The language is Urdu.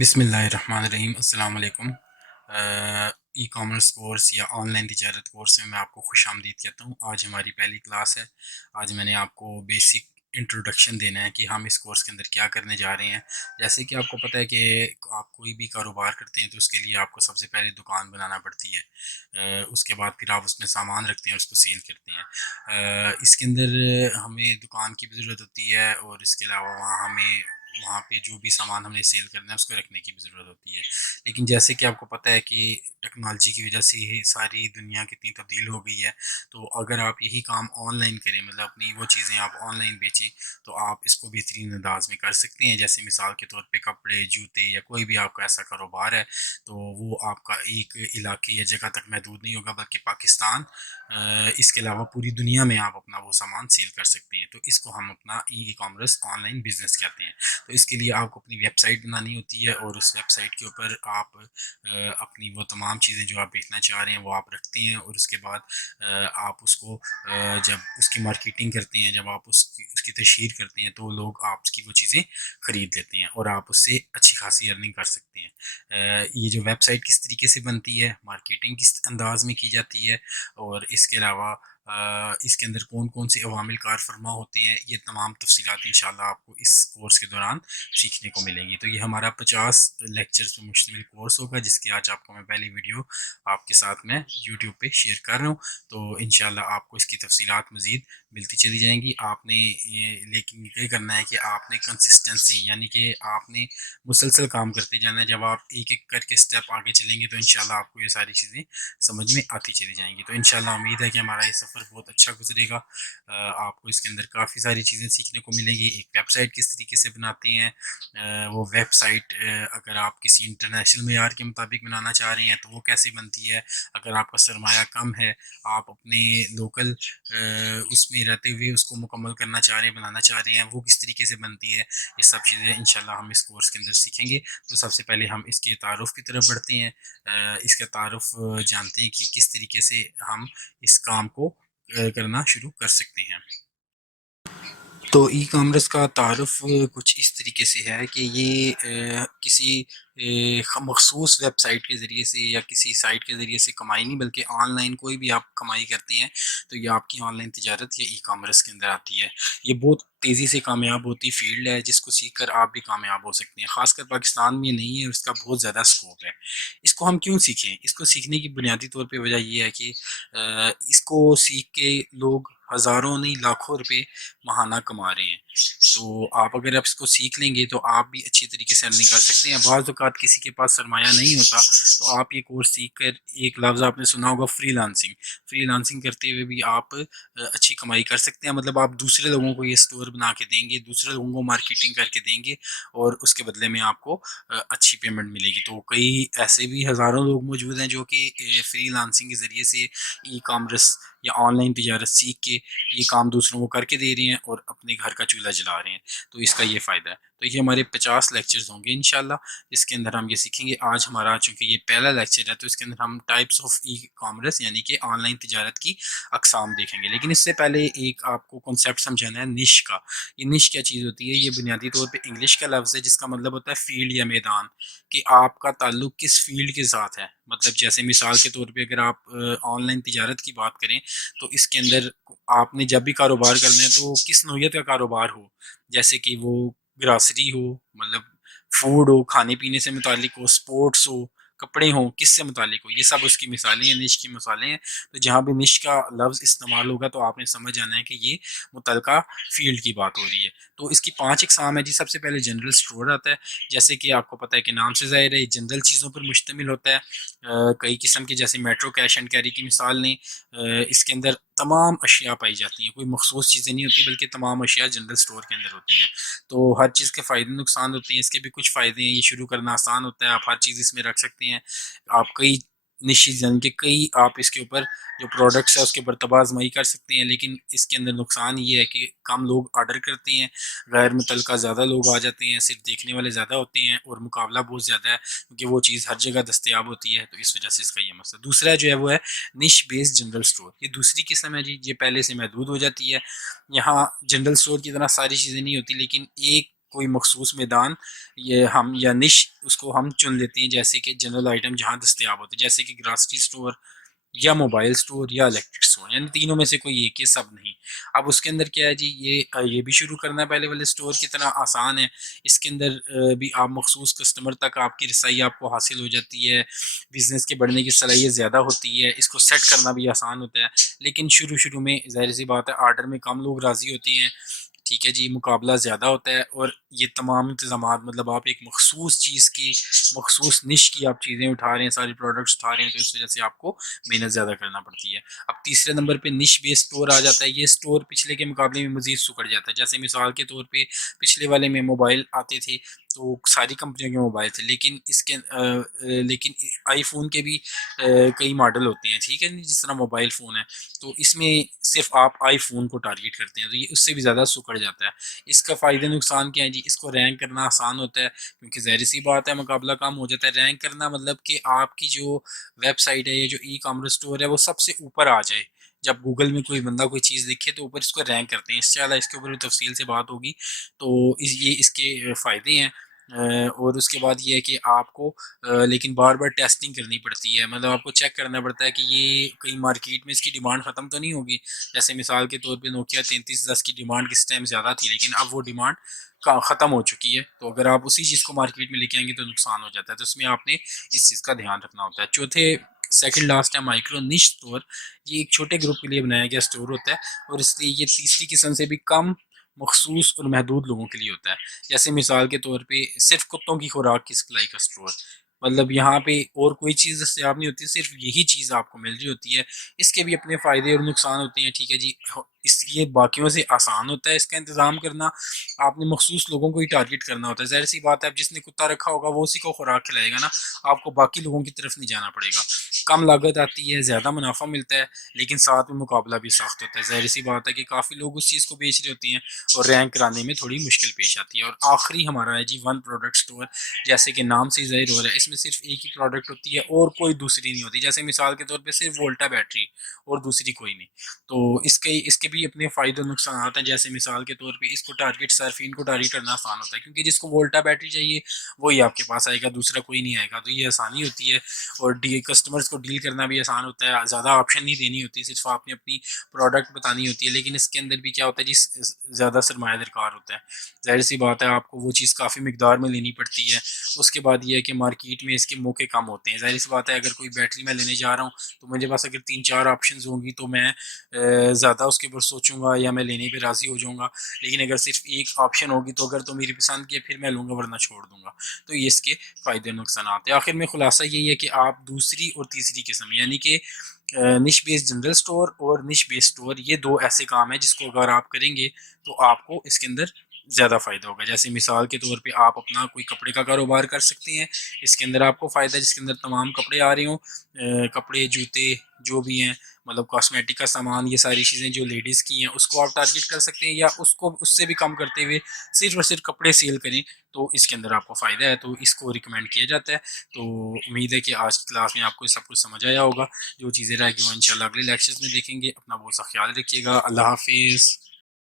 بسم اللہ الرحمن الرحیم۔ السلام علیکم۔ ای کامرس کورس یا آن لائن تجارت کورس میں آپ کو خوش آمدید کہتا ہوں۔ آج ہماری پہلی کلاس ہے۔ آج میں نے آپ کو بیسک انٹروڈکشن دینا ہے کہ ہم اس کورس کے اندر کیا کرنے جا رہے ہیں۔ جیسے کہ آپ کو پتہ ہے کہ آپ کوئی بھی کاروبار کرتے ہیں تو اس کے لیے آپ کو سب سے پہلے دکان بنانا پڑتی ہے، اس کے بعد پھر آپ اس میں سامان رکھتے ہیں اور اس کو سیل کرتے ہیں۔ اس کے اندر ہمیں دکان کی بھی ضرورت ہوتی ہے، اور اس کے علاوہ وہاں پہ جو بھی سامان ہم نے سیل کرنا ہے اس کو رکھنے کی بھی ضرورت ہوتی ہے۔ لیکن جیسے کہ آپ کو پتہ ہے کہ ٹیکنالوجی کی وجہ سے یہ ساری دنیا کتنی تبدیل ہو گئی ہے، تو اگر آپ یہی کام آن لائن کریں، مطلب اپنی وہ چیزیں آپ آن لائن بیچیں، تو آپ اس کو بہترین انداز میں کر سکتے ہیں۔ جیسے مثال کے طور پہ کپڑے، جوتے یا کوئی بھی آپ کا ایسا کاروبار ہے، تو وہ آپ کا ایک علاقے یا جگہ تک محدود نہیں ہوگا، بلکہ پاکستان اس کے علاوہ پوری دنیا میں آپ اپنا وہ سامان سیل کر سکتے ہیں۔ تو اس کو ہم اپنا e commerce on line business کہتے ہیں۔ تو اس کے لیے آپ کو اپنی ویب سائٹ بنانی ہوتی ہے، اور اس ویب سائٹ کے اوپر آپ اپنی وہ تمام چیزیں جو آپ بیچنا چاہ رہے ہیں وہ آپ رکھتے ہیں، اور اس کے بعد آپ اس کو جب اس کی مارکیٹنگ کرتے ہیں، جب آپ اس کی تشہیر کرتے ہیں، تو لوگ آپ کی وہ چیزیں خرید لیتے ہیں اور آپ اس سے اچھی خاصی ارننگ کر سکتے ہیں۔ یہ جو ویب سائٹ کس طریقے سے بنتی ہے، مارکیٹنگ کس انداز میں کی جاتی ہے، اور اس کے علاوہ اس کے اندر کون کون سے عوامل کار فرما ہوتے ہیں، یہ تمام تفصیلات انشاءاللہ آپ کو اس کورس کے دوران سیکھنے کو ملیں گی۔ تو یہ ہمارا 50 لیکچرز پر مشتمل کورس ہوگا، جس کی آج آپ کو میں پہلی ویڈیو آپ کے ساتھ میں یوٹیوب پہ شیئر کر رہا ہوں۔ تو انشاءاللہ آپ کو اس کی تفصیلات مزید ملتی چلی جائیں گی۔ آپ نے لیکن یہ کرنا ہے کہ آپ نے کنسسٹنسی، یعنی کہ آپ نے مسلسل کام کرتے جانا ہے۔ جب آپ ایک ایک کر کے سٹیپ آگے چلیں گے تو انشاءاللہ آپ کو یہ ساری چیزیں سمجھ میں آتی چلی جائیں گی۔ تو انشاءاللہ امید ہے کہ ہمارا یہ سفر بہت اچھا گزرے گا۔ آپ کو اس کے اندر کافی ساری چیزیں سیکھنے کو ملیں گی۔ ایک ویب سائٹ کس طریقے سے بناتے ہیں، وہ ویب سائٹ اگر آپ کسی انٹرنیشنل معیار کے مطابق بنانا چاہ رہے ہیں تو وہ کیسے بنتی ہے، اگر آپ کا سرمایہ کم ہے، آپ اپنے لوکل اس میں رہتے ہوئے اس کو مکمل کرنا چاہ رہے ہیں، بنانا چاہ رہے ہیں، وہ کس طریقے سے بنتی ہے، یہ سب چیزیں انشاءاللہ ہم اس کورس کے اندر سیکھیں گے۔ تو سب سے پہلے ہم اس کے تعارف کی طرف بڑھتے ہیں، اس کا تعارف جانتے ہیں کہ کس طریقے سے ہم اس کام کو کرنا شروع کر سکتے ہیں۔ تو ای کامرس کا تعارف کچھ اس طریقے سے ہے کہ یہ کسی مخصوص ویب سائٹ کے ذریعے سے یا کسی سائٹ کے ذریعے سے کمائی نہیں، بلکہ آن لائن کوئی بھی آپ کمائی کرتے ہیں تو یہ آپ کی آن لائن تجارت یا ای کامرس کے اندر آتی ہے۔ یہ بہت تیزی سے کامیاب ہوتی فیلڈ ہے، جس کو سیکھ کر آپ بھی کامیاب ہو سکتے ہیں۔ خاص کر پاکستان میں نہیں ہے، اس کا بہت زیادہ اسکوپ ہے۔ اس کو ہم کیوں سیکھیں؟ اس کو سیکھنے کی بنیادی طور پہ وجہ یہ ہے کہ اس کو سیکھ کے لوگ ہزاروں نہیں لاکھوں روپے ماہانہ کما رہے ہیں۔ تو آپ اگر آپ اس کو سیکھ لیں گے تو آپ بھی اچھی طریقے سے ارننگ کر سکتے ہیں۔ بعض اوقات کسی کے پاس سرمایہ نہیں ہوتا تو آپ یہ کورس سیکھ کر، ایک لفظ آپ نے سنا ہوگا فری لانسنگ، فری لانسنگ کرتے ہوئے بھی آپ اچھی کمائی کر سکتے ہیں۔ مطلب آپ دوسرے لوگوں کو یہ سٹور بنا کے دیں گے، دوسرے لوگوں کو مارکیٹنگ کر کے دیں گے، اور اس کے بدلے میں آپ کو اچھی پیمنٹ ملے گی۔ تو کئی ایسے بھی ہزاروں لوگ موجود ہیں جو کہ فری لانسنگ کے ذریعے سے ای کامرس یا آن لائن تجارت سیکھ کے یہ کام دوسروں کو کر کے دے رہے ہیں اور اپنے گھر کا چولہا جلا رہے ہیں۔ تو اس کا یہ فائدہ ہے۔ تو یہ ہمارے 50 لیکچرز ہوں گے انشاءاللہ، جس کے اندر ہم یہ سیکھیں گے۔ آج ہمارا چونکہ یہ پہلا لیکچر ہے تو اس کے اندر ہم ٹائپس آف ای کامرس یعنی کہ آن لائن تجارت کی اقسام دیکھیں گے۔ لیکن اس سے پہلے ایک آپ کو کنسیپٹ سمجھانا ہے نش کا۔ یہ نش کیا چیز ہوتی ہے؟ یہ بنیادی طور پہ انگلش کا لفظ ہے، جس کا مطلب ہوتا ہے فیلڈ یا میدان، کہ آپ کا تعلق کس فیلڈ کے ساتھ ہے۔ مطلب جیسے مثال کے طور پہ اگر آپ آن لائن تجارت کی بات کریں تو اس کے اندر آپ نے جب بھی کاروبار کرنا ہے تو کس نوعیت کا کاروبار ہو، جیسے کہ وہ گراسری ہو، مطلب فوڈ ہو، کھانے پینے سے متعلق ہو، سپورٹس ہو، کپڑے ہوں، کس سے متعلق ہو، یہ سب اس کی مثالیں ہیں، نش کی مثالیں ہیں۔ تو جہاں بھی نش کا لفظ استعمال ہوگا تو آپ نے سمجھ جانا ہے کہ یہ متعلقہ فیلڈ کی بات ہو رہی ہے۔ تو اس کی 5 اقسام ہے جی۔ سب سے پہلے جنرل سٹور آتا ہے، جیسے کہ آپ کو پتہ ہے کہ نام سے ظاہر ہے، یہ جنرل چیزوں پر مشتمل ہوتا ہے۔ کئی قسم کے جیسے میٹرو کیش اینڈ کیری کی مثال لیں، اس کے اندر تمام اشیاء پائی جاتی ہیں، کوئی مخصوص چیزیں نہیں ہوتی بلکہ تمام اشیاء جنرل سٹور کے اندر ہوتی ہیں۔ تو ہر چیز کے فائدے نقصان ہوتے ہیں، اس کے بھی کچھ فائدے ہیں۔ یہ شروع کرنا آسان ہوتا ہے، آپ ہر چیز اس میں رکھ سکتے ہیں۔ آپ کئی نشیز یعنی کہ کئی آپ اس کے اوپر جو پروڈکٹس ہے اس کے اوپر تباہ آزمائی کر سکتے ہیں، لیکن اس کے اندر نقصان یہ ہے کہ کم لوگ آرڈر کرتے ہیں، غیر متعلقہ زیادہ لوگ آ جاتے ہیں، صرف دیکھنے والے زیادہ ہوتے ہیں، اور مقابلہ بہت زیادہ ہے کیونکہ وہ چیز ہر جگہ دستیاب ہوتی ہے، تو اس وجہ سے اس کا یہ مسئلہ۔ دوسرا جو ہے وہ ہے نش بیس جنرل سٹور، یہ دوسری قسم ہے جی، یہ پہلے سے محدود ہو جاتی ہے۔ یہاں جنرل سٹور کی طرح ساری چیزیں نہیں ہوتی، لیکن ایک کوئی مخصوص میدان یہ ہم یا نش اس کو ہم چن لیتے ہیں، جیسے کہ جنرل آئٹم جہاں دستیاب ہوتے ہیں، جیسے کہ گراسری اسٹور یا موبائل اسٹور یا الیکٹرک اسٹور، یعنی تینوں میں سے کوئی ایک ہے، سب نہیں۔ اب اس کے اندر کیا ہے جی، یہ بھی شروع کرنا ہے پہلے والے اسٹور کی طرح آسان ہے، اس کے اندر بھی آپ مخصوص کسٹمر تک آپ کی رسائی آپ کو حاصل ہو جاتی ہے، بزنس کے بڑھنے کی صلاحیت زیادہ ہوتی ہے، اس کو سیٹ کرنا بھی آسان ہوتا ہے۔ لیکن شروع میں ظاہر سی بات ہے آرڈر میں کم لوگ راضی ہوتے ہیں، ٹھیک ہے جی، مقابلہ زیادہ ہوتا ہے، اور یہ تمام انتظامات مطلب آپ ایک مخصوص چیز کی، مخصوص نش کی آپ چیزیں اٹھا رہے ہیں، ساری پروڈکٹس اٹھا رہے ہیں، تو اس وجہ سے آپ کو محنت زیادہ کرنا پڑتی ہے۔ اب تیسرے نمبر پہ نش بیس اسٹور آ جاتا ہے۔ یہ اسٹور پچھلے کے مقابلے میں مزید سکڑ جاتا ہے، جیسے مثال کے طور پہ پچھلے والے میں موبائل آتے تھے تو ساری کمپنیوں کے موبائل تھے، لیکن اس کے لیکن آئی فون کے بھی کئی ماڈل ہوتے ہیں، ٹھیک ہے، جس طرح موبائل فون ہے، تو اس میں صرف آپ آئی فون کو ٹارگیٹ کرتے ہیں، تو یہ اس سے بھی زیادہ سکڑ جاتا ہے۔ اس کا فائدہ نقصان کیا ہے جی، اس کو رینک کرنا آسان ہوتا ہے، کیونکہ ظاہر سی بات ہے مقابلہ کم ہو جاتا ہے۔ رینک کرنا مطلب کہ آپ کی جو ویب سائٹ ہے یا جو ای کامرس اسٹور ہے وہ سب سے اوپر آ جائے۔ جب گوگل میں کوئی بندہ کوئی چیز لکھے تو اوپر اس کو رینک کرتے ہیں، اس سے زیادہ اس کے اوپر بھی تفصیل سے بات ہوگی، تو یہ اس کے فائدے ہیں۔ اور اس کے بعد یہ ہے کہ آپ کو لیکن بار بار ٹیسٹنگ کرنی پڑتی ہے، مطلب آپ کو چیک کرنا پڑتا ہے کہ یہ کئی مارکیٹ میں اس کی ڈیمانڈ ختم تو نہیں ہوگی۔ جیسے مثال کے طور پہ نوکیا 3310 کی ڈیمانڈ کس ٹائم زیادہ تھی، لیکن اب وہ ڈیمانڈ ختم ہو چکی ہے، تو اگر آپ اسی چیز کو مارکیٹ میں لے کے آئیں گے تو نقصان ہو جاتا ہے، تو اس میں آپ نے اس چیز کا دھیان رکھنا ہوتا ہے۔ چوتھے سیکنڈ لاسٹ ہے مائکرو نش اسٹور۔ یہ ایک چھوٹے گروپ کے لیے بنایا گیا اسٹور ہوتا ہے، اور اس لیے یہ تیسری قسم سے بھی کم مخصوص اور محدود لوگوں کے لیے ہوتا ہے۔ جیسے مثال کے طور پہ صرف کتوں کی خوراک کی سپلائی کا اسٹور، مطلب یہاں پہ اور کوئی چیز دستیاب نہیں ہوتی، صرف یہی چیز آپ کو مل رہی ہوتی ہے۔ اس کے بھی اپنے فائدے اور نقصان ہوتے ہیں، ٹھیک ہے جی، اس لیے باقیوں سے آسان ہوتا ہے اس کا انتظام کرنا، آپ نے مخصوص لوگوں کو ہی ٹارگیٹ کرنا ہوتا ہے۔ ظاہر سی بات ہے اب جس نے کتا رکھا ہوگا وہ اسی کو خوراک کھلائے گا نا، آپ کو باقی لوگوں کی طرف نہیں جانا پڑے گا۔ کم لاگت آتی ہے، زیادہ منافع ملتا ہے، لیکن ساتھ میں مقابلہ بھی سخت ہوتا ہے۔ ظاہر سی بات ہے کہ کافی لوگ اس چیز کو بیچ رہے ہوتے ہیں اور رینک کرانے میں تھوڑی مشکل پیش آتی ہے۔ اور آخری ہمارا ہے جی ون پروڈکٹ اسٹور، جیسے کہ نام سے ظاہر ہو رہا ہے اس میں صرف ایک ہی پروڈکٹ ہوتی ہے اور کوئی دوسری نہیں ہوتی، جیسے مثال کے طور پہ صرف وولٹا بیٹری اور دوسری کوئی نہیں۔ تو اس کے بھی اپنے فائدے اور نقصانات ہیں، جیسے مثال کے طور پہ اس کو ٹارگیٹ صارفین کو ٹارگیٹ کرنا آسان ہوتا ہے، کیونکہ جس کو وولٹا بیٹری چاہیے وہی آپ کے پاس آئے گا، دوسرا کوئی نہیں آئے گا، تو یہ آسانی ہوتی ہے۔ اور کسٹمرز کو ڈیل کرنا بھی آسان ہوتا ہے، زیادہ آپشن نہیں دینی ہوتی، صرف آپ نے اپنی پروڈکٹ بتانی ہوتی ہے۔ لیکن اس کے اندر بھی کیا ہوتا ہے جی، زیادہ سرمایہ درکار ہوتا ہے، ظاہر سی بات ہے آپ کو وہ چیز کافی مقدار میں لینی پڑتی ہے۔ اس کے بعد یہ ہے کہ مارکیٹ میں اس کے موقع کم ہوتے ہیں، ظاہر سی بات ہے اگر کوئی بیٹری میں لینے جا رہا ہوں تو مجھے پاس اگر 3-4 آپشنز ہوں گی تو میں زیادہ اس کے اوپر سوچوں گا یا میں لینے پہ راضی ہو جاؤں گا، لیکن اگر صرف ایک آپشن ہوگی تو اگر تو میری پسند کی ہے پھر میں لوں گا ورنہ چھوڑ دوں گا، تو یہ اس کے فائدے نقصانات ہیں۔ آخر میں خلاصہ یہی ہے کہ آپ دوسری اور تیسری قسم یعنی کہ نش بیس جنرل اسٹور اور نش بیس اسٹور، یہ دو ایسے کام ہیں جس کو اگر آپ کریں گے تو آپ کو اس کے اندر زیادہ فائدہ ہوگا۔ جیسے مثال کے طور پہ آپ اپنا کوئی کپڑے کا کاروبار کر سکتے ہیں، اس کے اندر آپ کو فائدہ ہے، جس کے اندر تمام کپڑے آ رہے ہوں، کپڑے جوتے جو بھی ہیں، مطلب کاسمیٹک کا سامان، یہ ساری چیزیں جو لیڈیز کی ہیں اس کو آپ ٹارگیٹ کر سکتے ہیں، یا اس کو اس سے بھی کم کرتے ہوئے صرف اور صرف کپڑے سیل کریں، تو اس کے اندر آپ کو فائدہ ہے، تو اس کو ریکمینڈ کیا جاتا ہے۔ تو امید ہے کہ آج کی کلاس میں آپ کو سب کچھ سمجھ آیا ہوگا، جو چیزیں رہ گئی وہ انشاءاللہ اگلے لیکچرز میں دیکھیں گے۔ اپنا بہت سا خیال رکھیے گا، اللہ حافظ۔